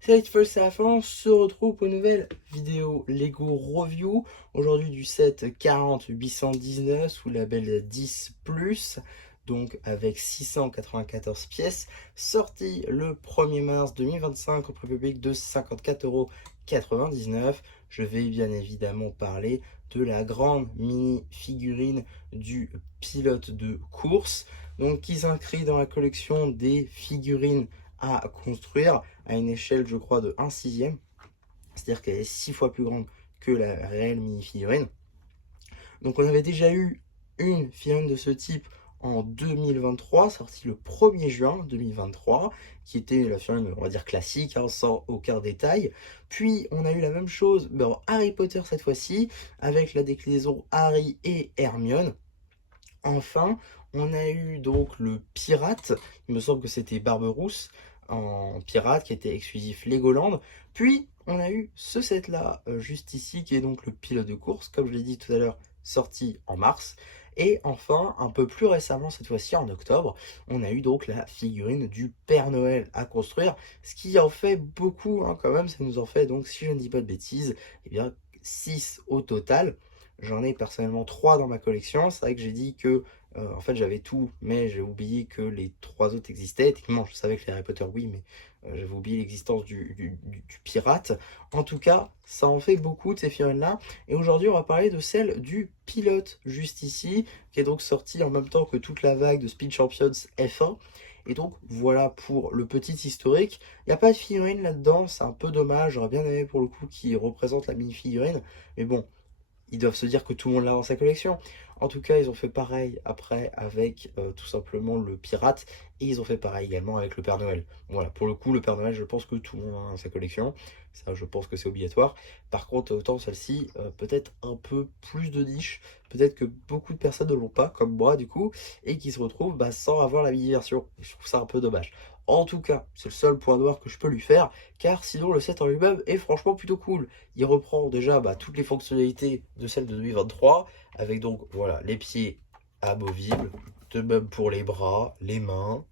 Salut First à la fin, on se retrouve pour une nouvelle vidéo Lego Review. Aujourd'hui du set 40-819 sous label 10 +, donc avec 694 pièces, sorti le 1er mars 2025 au prix public de 54,99 €. Je vais bien évidemment parler de la grande mini figurine du pilote de course, donc qui s'inscrit dans la collection des figurines à construire à une échelle, je crois, de 1/6. C'est-à-dire qu'elle est 6 fois plus grande que la réelle mini-figurine. Donc on avait déjà eu une figurine de ce type en 2023, sortie le 1er juin 2023, qui était la figurine, on va dire classique, hein, sans aucun détail. Puis on a eu la même chose dans Harry Potter cette fois-ci, avec la déclinaison Harry et Hermione. Enfin, on a eu donc le pirate, il me semble que c'était Barberousse en pirate qui était exclusif Legoland. Puis on a eu ce set là juste ici qui est donc le pilote de course, comme je l'ai dit tout à l'heure, sorti en mars. Et enfin, un peu plus récemment, cette fois-ci en octobre, on a eu donc la figurine du Père Noël à construire, ce qui en fait beaucoup hein, quand même, ça nous en fait donc, si je ne dis pas de bêtises, eh bien 6 au total. J'en ai personnellement 3 dans ma collection. C'est vrai que j'ai dit que en fait j'avais tout, mais j'ai oublié que les 3 autres existaient. Techniquement, je savais que les Harry Potter, oui, mais j'avais oublié l'existence du pirate. En tout cas, ça en fait beaucoup de ces figurines-là. Et aujourd'hui, on va parler de celle du pilote, juste ici, qui est donc sortie en même temps que toute la vague de Speed Champions F1. Et donc, voilà pour le petit historique. Il n'y a pas de figurine là-dedans, c'est un peu dommage. J'aurais bien aimé pour le coup qui représente la mini-figurine. Mais bon, ils doivent se dire que tout le monde l'a dans sa collection. En tout cas, ils ont fait pareil après avec tout simplement le pirate, et ils ont fait pareil également avec le Père Noël. Voilà, pour le coup, le Père Noël, je pense que tout le monde a dans sa collection. Ça, je pense que c'est obligatoire. Par contre, autant celle-ci, peut-être un peu plus de niche. Peut-être que beaucoup de personnes ne l'ont pas, comme moi du coup, et qui se retrouvent sans avoir la mini-version. Je trouve ça un peu dommage. En tout cas, c'est le seul point noir que je peux lui faire, car sinon le set en lui-même est franchement plutôt cool. Il reprend déjà toutes les fonctionnalités de celle de 2023, avec donc voilà les pieds amovibles, de même pour les bras, les mains,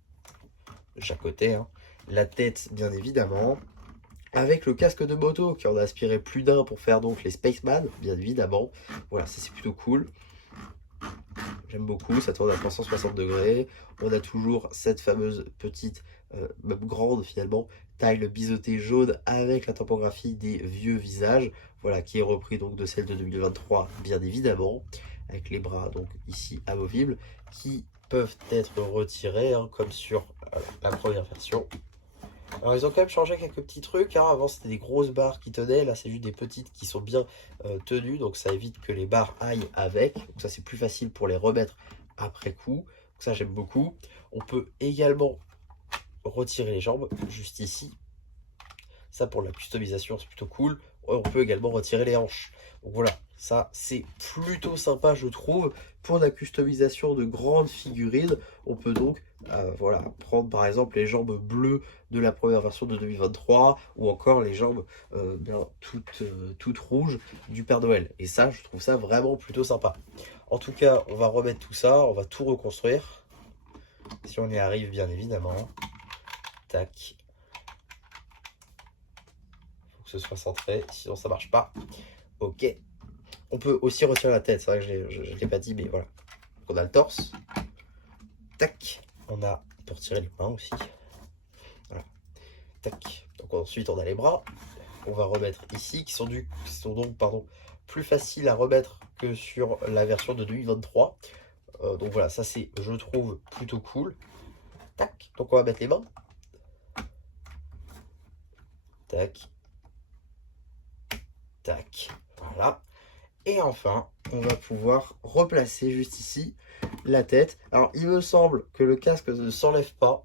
de chaque côté, hein, la tête bien évidemment, avec le casque de moto qui en a aspiré plus d'un pour faire donc les Spaceman, bien évidemment. Voilà, ça c'est plutôt cool. J'aime beaucoup, ça tourne à 360 degrés. On a toujours cette fameuse petite, même grande finalement, taille biseauté jaune avec la topographie des vieux visages. Voilà, qui est repris donc de celle de 2023, bien évidemment. Avec les bras donc ici amovibles, qui peuvent être retirés, hein, comme sur la première version. Alors ils ont quand même changé quelques petits trucs, hein. Avant c'était des grosses barres qui tenaient, là c'est juste des petites qui sont bien tenues, donc ça évite que les barres aillent avec, donc ça c'est plus facile pour les remettre après coup, donc ça j'aime beaucoup. On peut également retirer les jambes, juste ici, ça pour la customisation c'est plutôt cool. On peut également retirer les hanches, donc voilà, ça c'est plutôt sympa je trouve. Pour la customisation de grandes figurines, on peut donc voilà, prendre par exemple les jambes bleues de la première version de 2023, ou encore les jambes bien toutes rouges du Père Noël. Et ça, je trouve ça vraiment plutôt sympa. En tout cas, on va remettre tout ça, on va tout reconstruire. Si on y arrive, bien évidemment. Tac. Faut que ce soit centré, sinon ça marche pas. Ok. On peut aussi retirer la tête, c'est vrai que je ne l'ai pas dit, mais voilà. Donc on a le torse. Tac. On peut retirer les mains aussi. Voilà. Tac. Donc ensuite on a les bras. On va remettre ici, qui sont donc plus faciles à remettre que sur la version de 2023. Donc voilà, ça c'est, je trouve, plutôt cool. Tac. Donc on va mettre les mains. Tac. Tac. Voilà. Et enfin, on va pouvoir replacer juste ici la tête. Alors, il me semble que le casque ne s'enlève pas.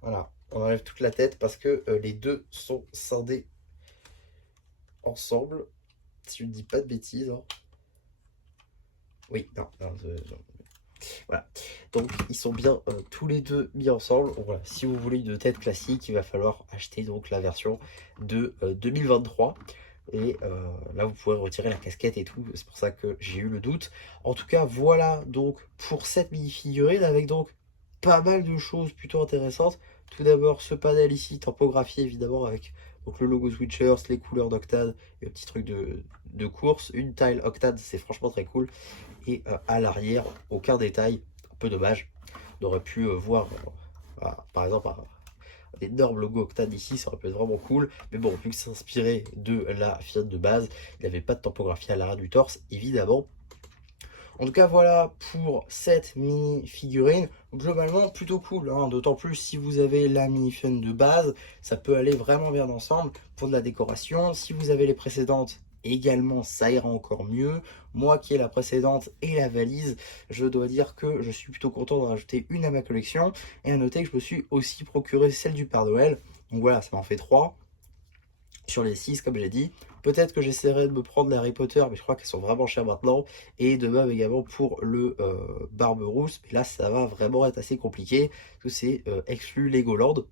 Voilà, on enlève toute la tête parce que les deux sont scindés ensemble. Si je ne dis pas de bêtises. Hein. Oui, non. Voilà. Donc, ils sont bien tous les deux mis ensemble. Donc, voilà. Si vous voulez une tête classique, il va falloir acheter donc la version de 2023. Et là, vous pourrez retirer la casquette et tout. C'est pour ça que j'ai eu le doute. En tout cas, voilà donc pour cette mini-figurine avec donc pas mal de choses plutôt intéressantes. Tout d'abord, ce panel ici, tempographié évidemment avec donc, le logo Switchers, les couleurs d'Octane et un petit truc de course. Une tile Octane, c'est franchement très cool. Et à l'arrière, aucun détail, un peu dommage. On aurait pu voir, par exemple, un énorme logo Octane ici, ça aurait pu être vraiment cool. Mais bon, vu que c'est inspiré de la Fiat de base, il n'avait pas de tempographie à l'arrière du torse, évidemment. En tout cas, voilà pour cette mini figurine. Globalement, plutôt cool, hein, d'autant plus si vous avez la mini fun de base, ça peut aller vraiment bien ensemble pour de la décoration. Si vous avez les précédentes, également, ça ira encore mieux. Moi qui ai la précédente et la valise, je dois dire que je suis plutôt content d'en rajouter une à ma collection. Et à noter que je me suis aussi procuré celle du Père Noël. Donc voilà, ça m'en fait 3 sur les 6 comme j'ai dit. Peut-être que j'essaierai de me prendre les Harry Potter, mais je crois qu'elles sont vraiment chères maintenant. Et de même également pour le Barberousse. Mais là, ça va vraiment être assez compliqué. Parce que c'est exclu Legoland.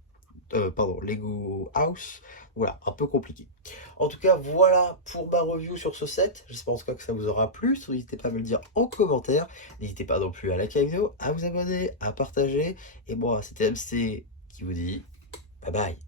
Pardon, Lego House. Voilà, un peu compliqué. En tout cas, voilà pour ma review sur ce set. J'espère en tout cas que ça vous aura plu. N'hésitez pas à me le dire en commentaire. N'hésitez pas non plus à liker la vidéo, à vous abonner, à partager. Et moi, c'était MC qui vous dit bye bye.